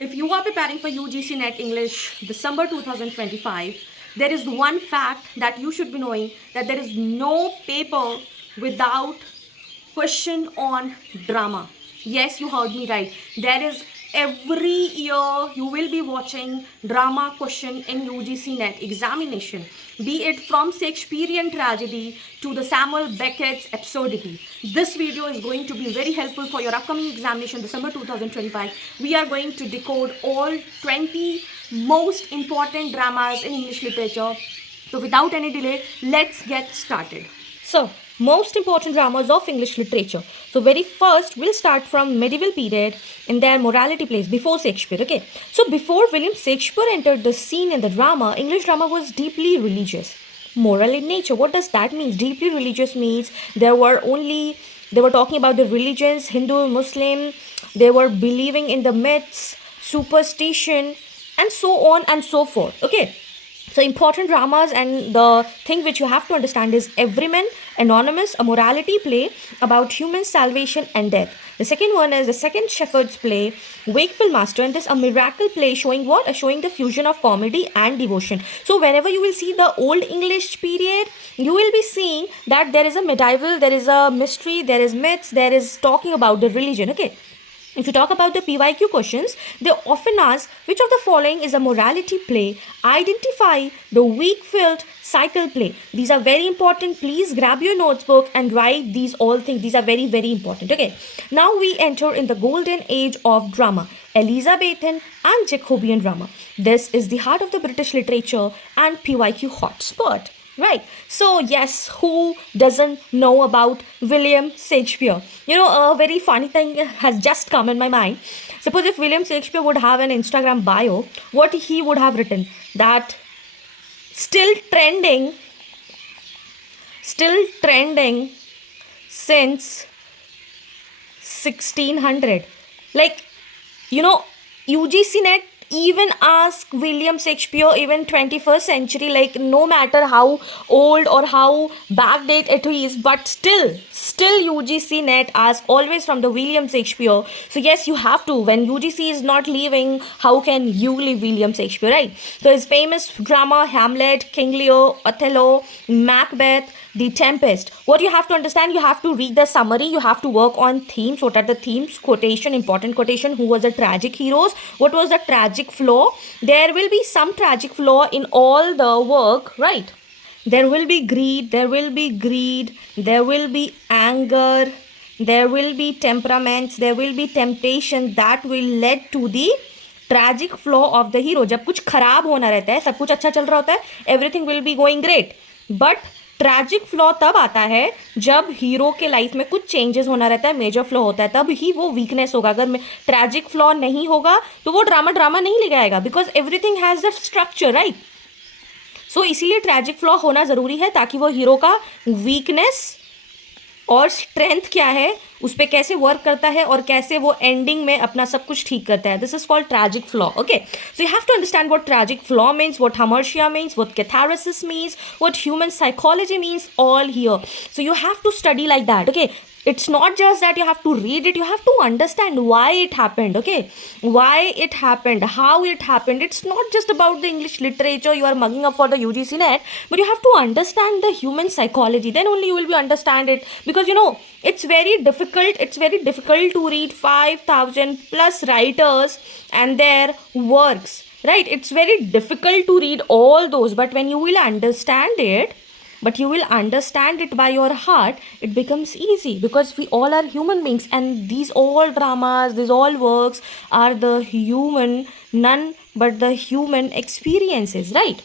If you are preparing for UGC NET English December 2025, there is one fact that you should be knowing, that there is no paper without question on drama. Yes, you heard me right. There is every year you will be watching drama question in UGC NET examination, be it from Shakespearean tragedy to the Samuel Beckett's absurdity. This video is going to be very helpful for your upcoming examination December 2025. We are going to decode all 20 most important dramas in English literature. So without any delay, let's get started. So, most important dramas of English literature. So, very first, we'll start from medieval period in their morality plays before Shakespeare. Okay. So, before William Shakespeare entered the scene in the drama, English drama was deeply religious, moral in nature. What does that mean? Deeply religious means they were talking about the religions, Hindu, Muslim. They were believing in the myths, superstition, and so on and so forth. Okay. So important dramas, and the thing which you have to understand is Everyman, Anonymous, a morality play about human salvation and death. The second one is the Second Shepherd's play, Wakeful Master, and this a miracle play showing what? Showing the fusion of comedy and devotion. So whenever you will see the Old English period, you will be seeing that there is a medieval, there is a mystery, there is myths, there is talking about the religion. Okay. If you talk about the PYQ questions, they often ask which of the following is a morality play. Identify the weak-filled cycle play. These are very important. Please grab your notebook and write these all things. These are very, very important. Okay. Now we enter in the golden age of drama. Elizabethan and Jacobean drama. This is the heart of the British literature and PYQ hotspot. Right. So, yes, who doesn't know about William Shakespeare? You know, a very funny thing has just come in my mind. Suppose if William Shakespeare would have an Instagram bio, what he would have written? That still trending since 1600. Like, you know, UGC NET even ask William Shakespeare, even 21st century, like no matter how old or how backdate it is, but still UGC NET ask always from the William Shakespeare. So yes, you have to. When UGC is not leaving, how can you leave William Shakespeare, right? So his famous drama Hamlet, King Lear, Othello, Macbeth, The Tempest. What you have to understand, you have to read the summary, you have to work on themes. What are the themes? Quotation, important quotation. Who was the tragic heroes? What was the tragic flaw? There will be some tragic flaw in all the work, right? There will be greed, there will be anger, there will be temperaments, there will be temptation that will lead to the tragic flaw of the hero. जब कुछ खराब होना रहता है, सब कुछ अच्छा चल रहा होता है, everything will be going great, but tragic flaw तब आता है जब हीरो के लाइफ में कुछ चेंजेस होना रहता है, मेजर फ्लॉ होता है, तब ही वो वीकनेस होगा. अगर ट्रैजिक फ्लॉ नहीं होगा तो वो ड्रामा नहीं लगाएगा, because everything has the structure, right. So इसीलिए ट्रैजिक फ्लॉ होना ज़रूरी है, ताकि वो हीरो का वीकनेस और स्ट्रेंथ क्या है, उस पर कैसे वर्क करता है और कैसे वो एंडिंग में अपना सब कुछ ठीक करता है. This is called tragic flaw. Okay, so you have to understand what tragic flaw means, what hamartia means, what catharsis means, what human psychology means, all here. So you have to study like that. Okay, it's not just that you have to read it, you have to understand why it happened. Okay, why it happened, how it happened. It's not just about the English literature you are mugging up for the UGC NET, but you have to understand the human psychology, then only you will be understand it. Because you know, it's very difficult to read 5,000 plus writers and their works, right? It's very difficult to read all those, but when you will understand it, but you will understand it by your heart, it becomes easy, because we all are human beings, and these all dramas, these all works are the human, none but the human experiences, right?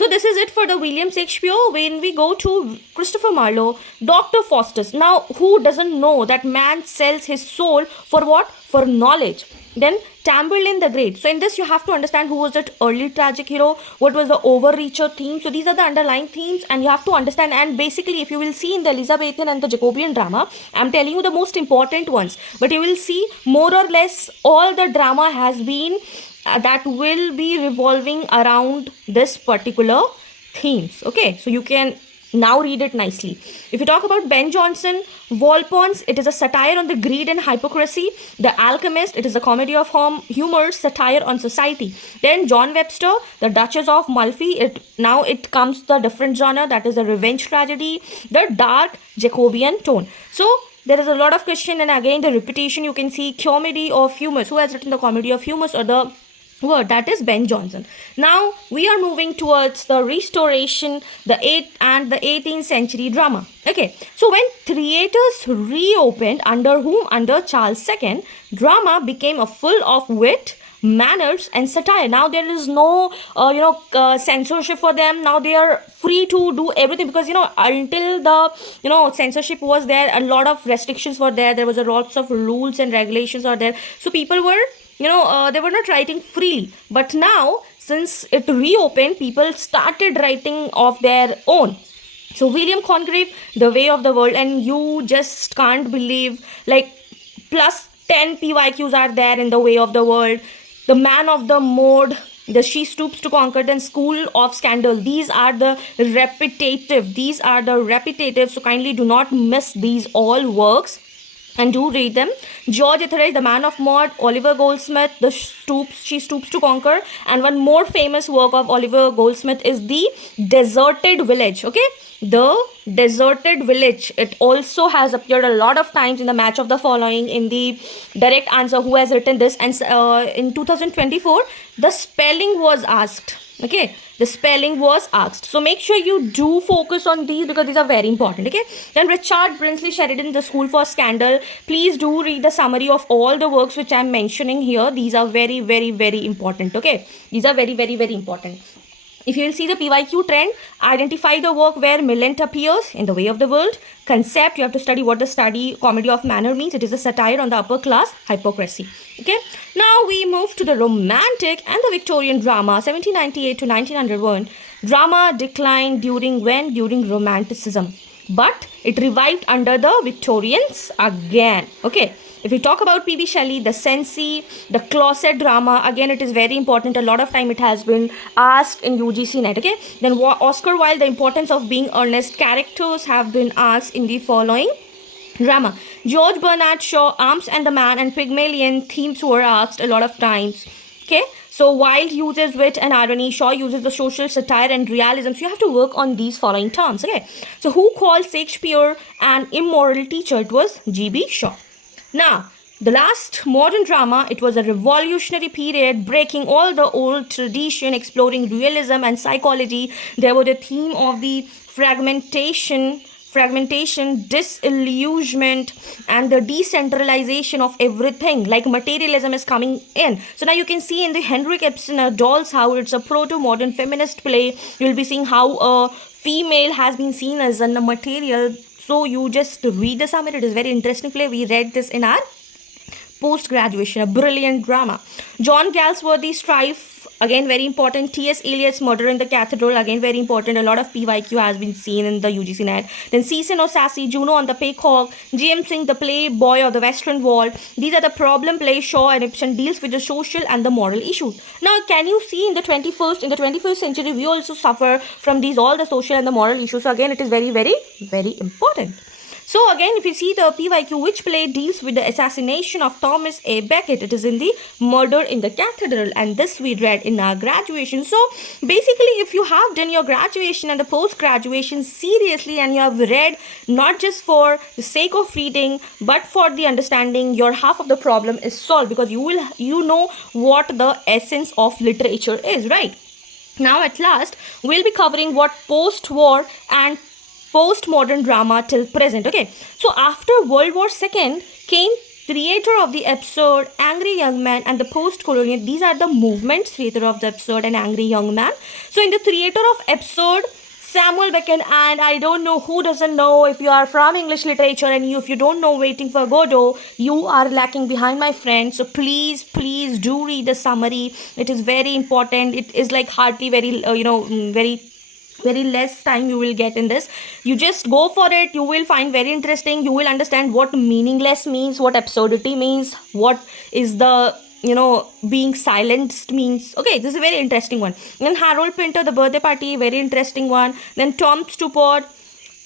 So this is it for the William Shakespeare. When we go to Christopher Marlowe, Dr. Faustus. Now, who doesn't know that man sells his soul for what? For knowledge. Then Tamburlaine the Great. So in this you have to understand who was that early tragic hero, what was the overreacher theme. So these are the underlying themes, and you have to understand. And basically, if you will see in the Elizabethan and the Jacobean drama, I'm telling you the most important ones, but you will see more or less all the drama has been that will be revolving around this particular themes. Okay, so you can Now read it nicely. If you talk about Ben Jonson, Volpons, it is a satire on the greed and hypocrisy. The Alchemist, it is a comedy of humor, satire on society. Then John Webster, The Duchess of Malfi, it comes the different genre, that is a revenge tragedy, the dark Jacobean tone. So there is a lot of question, and again the repetition you can see, comedy of humors. Who has written the comedy of humors or the word? That is Ben Jonson. Now we are moving towards the restoration, the 8th and the 18th century drama. Okay, so when theaters reopened, under whom? Under Charles II, drama became a full of wit, manners and satire. Now there is no censorship for them. Now they are free to do everything, because until the censorship was there, a lot of restrictions were there. There was a lots of rules and regulations are there, so people were they were not writing freely. But now, since it reopened, people started writing of their own. So William Congreve, The Way of the World, and you just can't believe, like, plus 10 PYQs are there in The Way of the World. The Man of the Mode, the She Stoops to Conquer, then School of Scandal. These are the repetitive. So kindly do not miss these all works and do read them. George Etheridge, The Man of Maud, Oliver Goldsmith, She Stoops to Conquer, and one more famous work of Oliver Goldsmith is The Deserted Village. Okay, The Deserted Village. It also has appeared a lot of times in the Match of the Following, in the Direct Answer, who has written this, and in 2024, the spelling was asked. Okay, the spelling was asked, so make sure you do focus on these, because these are very important. Okay, then Richard Brinsley Sheridan, The School for Scandal. Please do read the summary of all the works which I am mentioning here. These are very, very, very important. Okay, these are very, very, very important. If you will see the PYQ trend, identify the work where Millet appears in The Way of the World. Concept, you have to study what the study comedy of manner means. It is a satire on the upper class hypocrisy. Okay. Now we move to the romantic and the Victorian drama, 1798 to 1901. Drama declined during Romanticism, but it revived under the Victorians again. Okay. If we talk about P.B. Shelley, the Sensi, the closet drama, again it is very important. A lot of time it has been asked in UGC net. Okay. Then Oscar Wilde, The Importance of Being Earnest. Characters have been asked in the following drama. George Bernard Shaw, Arms and the Man, and Pygmalion themes were asked a lot of times. Okay. So Wilde uses wit and irony. Shaw uses the social satire and realism. So you have to work on these following terms. Okay. So who called Shakespeare an immoral teacher? It was G.B. Shaw. Now, the last modern drama, it was a revolutionary period, breaking all the old tradition, exploring realism and psychology. There was the theme of the fragmentation, disillusionment, and the decentralization of everything, like materialism is coming in. So now you can see in the Henrik Ibsen, A Doll's House, it's a proto-modern feminist play. You'll be seeing how a female has been seen as a material. So you just read the summary. It is very interesting play. We read this in our post-graduation, a brilliant drama. John Galsworthy's Strife, again very important. T.S. Eliot's Murder in the Cathedral, again very important. A lot of PYQ has been seen in the UGC net. Then Season of Sassy, Juno on the Peacock, G.M. Singh, The Playboy of the Western Wall. These are the problem plays. Shaw and Ibsen deals with the social and the moral issues. Now, can you see in the 21st century, we also suffer from these, all the social and the moral issues. So again, it is very, very, very important. So again, if you see the PYQ, which play deals with the assassination of Thomas A. Becket? It is in the Murder in the Cathedral, and this we read in our graduation. So basically, if you have done your graduation and the post-graduation seriously, and you have read not just for the sake of reading, but for the understanding, your half of the problem is solved, because you know what the essence of literature is, right? Now at last, we'll be covering what post-war and postmodern drama till present. Okay, so after World War II came Theatre of the Absurd, Angry Young Man, and the Post-Colonial. These are the movements, Theatre of the Absurd and Angry Young Man. So in the Theatre of Absurd, Samuel Beckett, and I don't know who doesn't know, if you are from English literature and if you don't know Waiting for Godot, you are lacking behind, my friend. So please do read the summary. It is very important. It is like hardly very less time you will get in this. You just go for it. You will find very interesting. You will understand what meaningless means, what absurdity means, what is the being silenced means. Okay, this is a very interesting one. Then Harold Pinter, The Birthday Party, very interesting one. Then Tom Stoppard,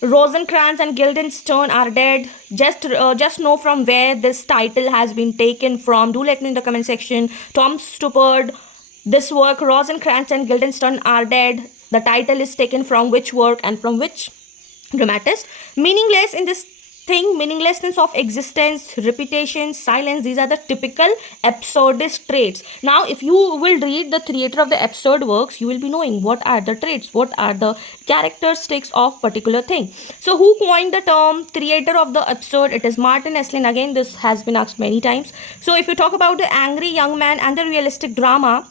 Rosencrantz and Guildenstern are dead. Just know from where this title has been taken from. Do let me in the comment section. Tom Stoppard, this work, Rosencrantz and Guildenstern are dead. The title is taken from which work and from which dramatist? Meaningless in this thing, meaninglessness of existence, repetition, silence, these are the typical absurdist traits. Now if you will read the theater of the absurd works, you will be knowing what are the traits, what are the characteristics of particular thing. So who coined the term theater of the absurd? It is Martin Esslin. Again, this has been asked many times. So if you talk about the angry young man and the realistic drama,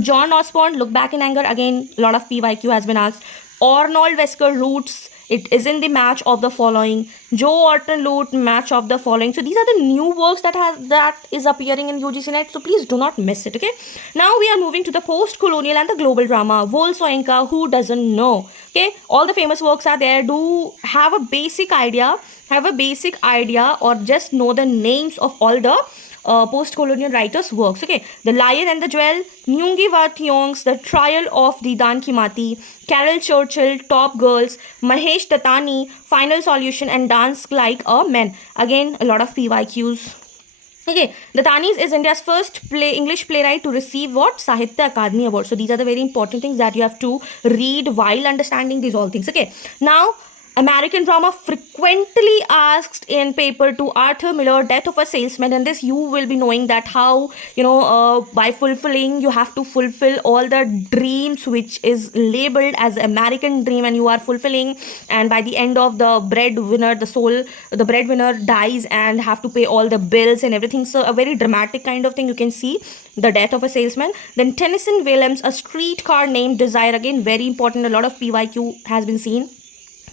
John Osborne, Look Back in Anger. Again, a lot of PYQ has been asked. Arnold Wesker, Roots. It is in the match of the following. Joe Orton Lute, match of the following. So these are the new works that is appearing in UGC Net. So please do not miss it. Okay. Now we are moving to the post-colonial and the global drama. Vol Soyinka, who doesn't know? Okay. All the famous works are there. Do have a basic idea. Or just know the names of all the post-colonial writers' works. Okay, The Lion and the Jewel, Nyungi Wa Thiong's The Trial of the Dan Kimati, Carol Churchill, Top Girls, Mahesh Tatani, Final Solution, and Dance Like a Man. Again, a lot of PYQs. Okay, the Tanis is India's first English playwright to receive what? Sahitya Akademi Award. So these are the very important things that you have to read while understanding these all things. Okay, now American drama frequently asked in paper to Arthur Miller, Death of a Salesman, and this you will be knowing that how, by fulfilling, you have to fulfill all the dreams which is labeled as American dream, and you are fulfilling, and by the end of the breadwinner, the breadwinner dies and have to pay all the bills and everything. So a very dramatic kind of thing you can see, The Death of a Salesman. Then Tennessee Williams, A Streetcar Named Desire, again very important, a lot of PYQ has been seen.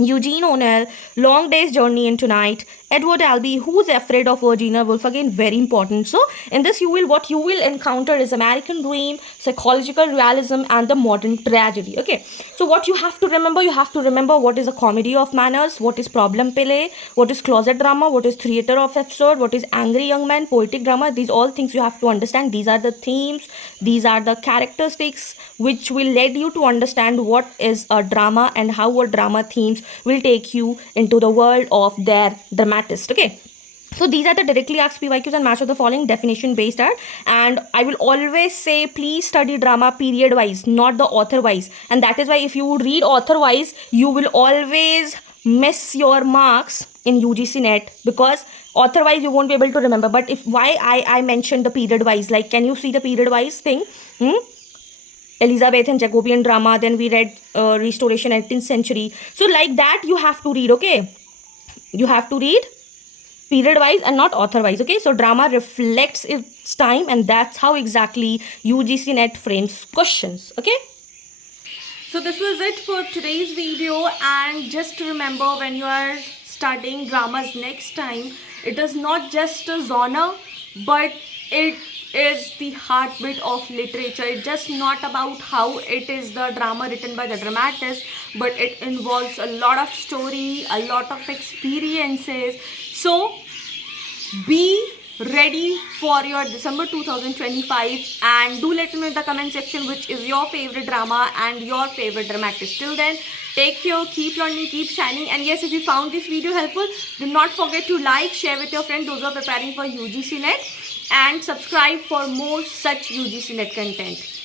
Eugene O'Neill, Long Day's Journey into Night. Edward Albee, Who's Afraid of Virginia Woolf, again very important. So in this what you will encounter is American dream, psychological realism, and the modern tragedy. Okay, so what you have to remember what is a comedy of manners, what is problem play, what is closet drama, what is theater of absurd, what is angry young man, poetic drama. These all things you have to understand. These are the themes, these are the characteristics which will lead you to understand what is a drama and how a drama themes will take you into the world of their dramatist. Okay, so these are the directly asked PYQs and match of the following definition based are. And I will always say please study drama period wise, not the author wise, and that is why if you read author wise you will always miss your marks in UGC Net, because author wise you won't be able to remember. But if why I mentioned the period wise, like can you see the period wise thing? Elizabeth and Jacobean drama, then we read Restoration 18th century. So like that you have to read. Okay, you have to read period wise and not author wise. Okay, so drama reflects its time, and that's how exactly UGC Net frames questions. Okay, so this was it for today's video, and just remember when you are studying dramas next time, it is not just a genre, but it is the heartbeat of literature. It's just not about how it is the drama written by the dramatist, but it involves a lot of story, a lot of experiences. So be ready for your December 2025, and do let me know in the comment section which is your favorite drama and your favorite dramatist. Till then, take care, keep learning, keep shining. And yes, if you found this video helpful, do not forget to like, share with your friends, those who are preparing for UGC Net, and subscribe for more such UGC Net content.